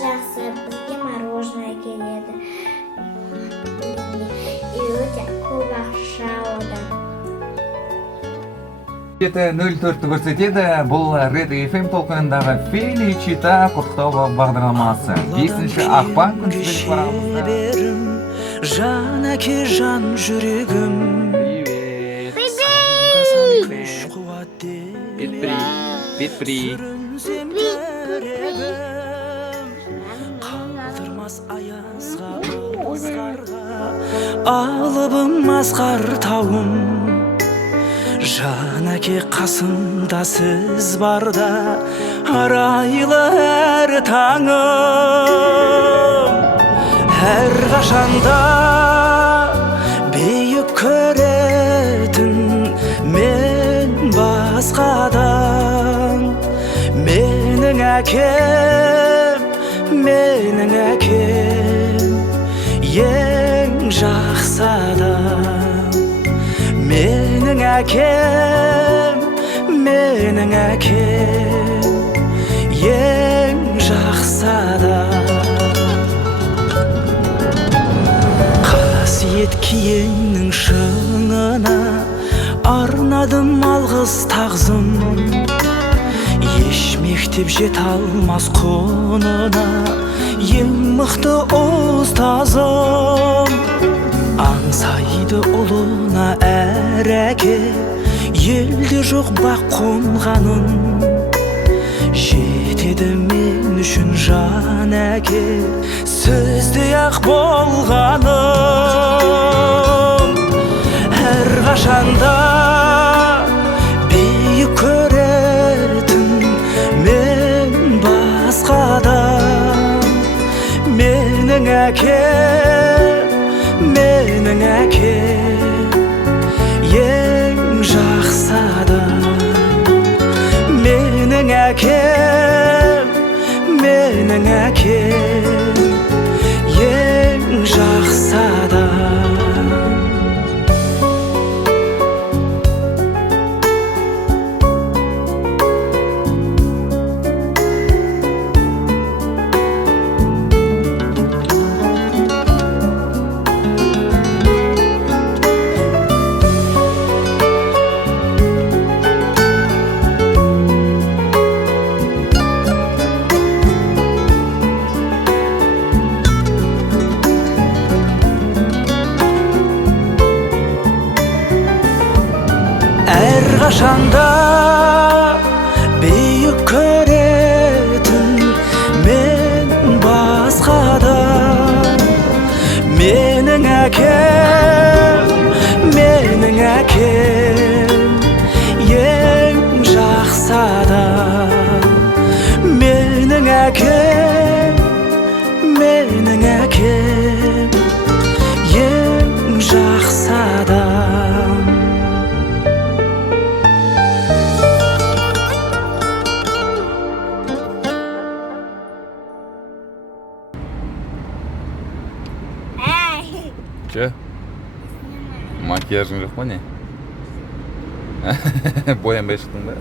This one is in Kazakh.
жақсы, бізге мороженое келеді. И өте көп ақша одан. 7:04 көрсетеді. Бұл Red FM толқынындағы Феличита құттықтау бағдарламасы. 5 ақпан күнтізбелік барамызда. Жан әке жан жүрегім. Қалдырмас аязға ызғарға, алыбым асқар тауым. Жан әке қасымда сіз барда, арайлы әр таңым. Әр қашанда бейік көретін мен басқадан. Менің әкем, ең жақсы адам. Менің әкем, ең жақсы адам. Қасиет киеңнің шыңына арнадым алғыс тағзым. Еш мектеп жете алмас құнына ең мықты ұстазым. Аңсайды ұлына әр әке, елде жоқ бақ қонғанын. Жетеді мен үшін жан әке, сөздей ақ болғаным. Әр қашанда бейік көретін мен басқадан. Менің әкем, ең жақсы адам. Менің әкем, ең жақсы адам. Қашанда бейік көретін мен басқадан. Менің әкем, ең жақсы адам. Менің әкем, ең жақсы адам. Че? Макияжың жоқ па не? Боянбай шықтың ба?